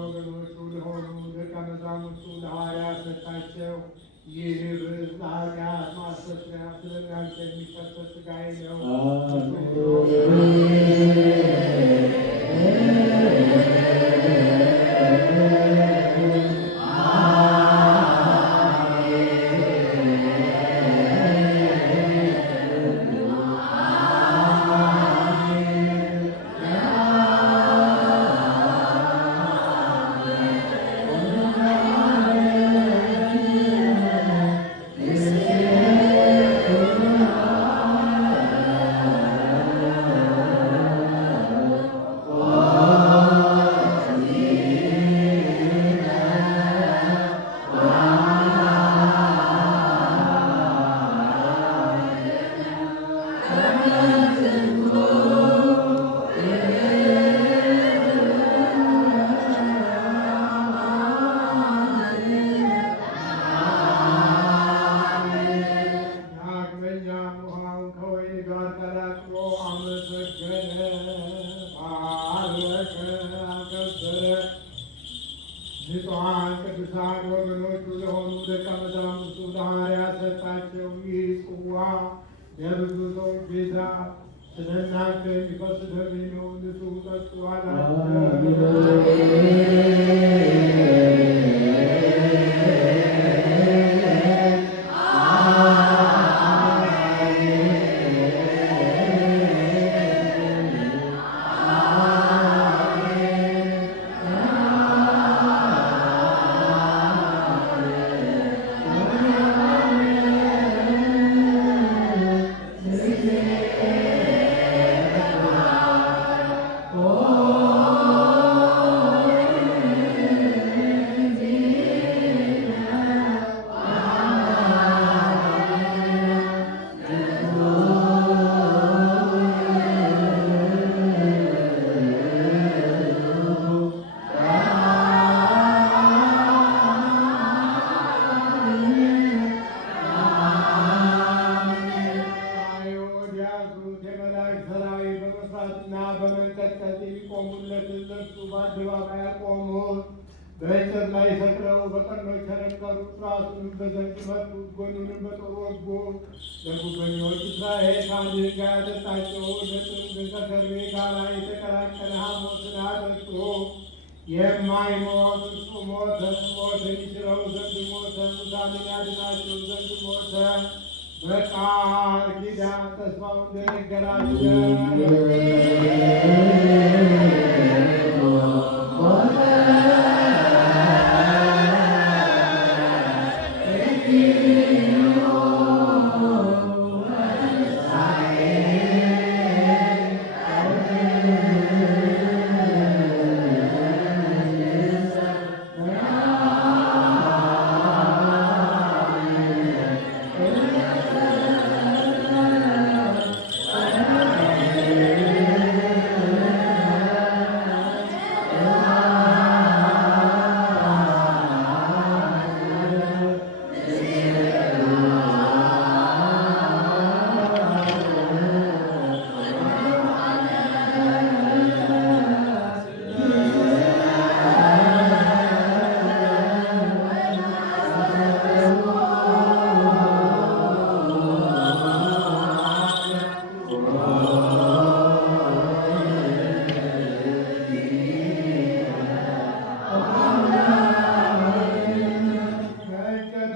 ወገኖቹ ለሆኑ ደቀ መዛሙርቱ ለሐዋርያት ሰጣቸው። ይህ ብዝ ለኃጢአት ማስተስሪያ ስለ እናንተ የሚፈሰስ ሥጋዬ ነው። ንጹሐን ቅዱሳን ወገኖቹ ለሆኑ ደቀ መዛሙርቱ ለሐዋርያት ሰጣቸው። ይህ ጽዋ የብዙ ሰዎች ቤዛ ስለ እናንተ የሚፈስ ደሜ ነው፣ ንጹሕ ጠጡ አላቸው። በመንቀጥቀጥ የሚቆሙለት እነርሱ በአደባባይ አቆሙት። በእንጨት ላይ ሰቅለው በቀኖች ቸነከሩት። ራሱንም በዘንግ መቱት፣ ጎኑንም በጦር ወጉት። ለጉበኞች እስራኤል ከአንድ ድንጋይ አጠጣቸው። እነርሱም ከከርቤ ጋር የተቀላቀለ ሐሞትን አጠጡ። የማይሞት እርሱ ሞተ፣ ሞትን ይሽረው ዘንድ ሞተ፣ ሙታንን ያድናቸው ዘንድ ሞተ። በቃል ኪዳን ተስፋው እንደነገራቸው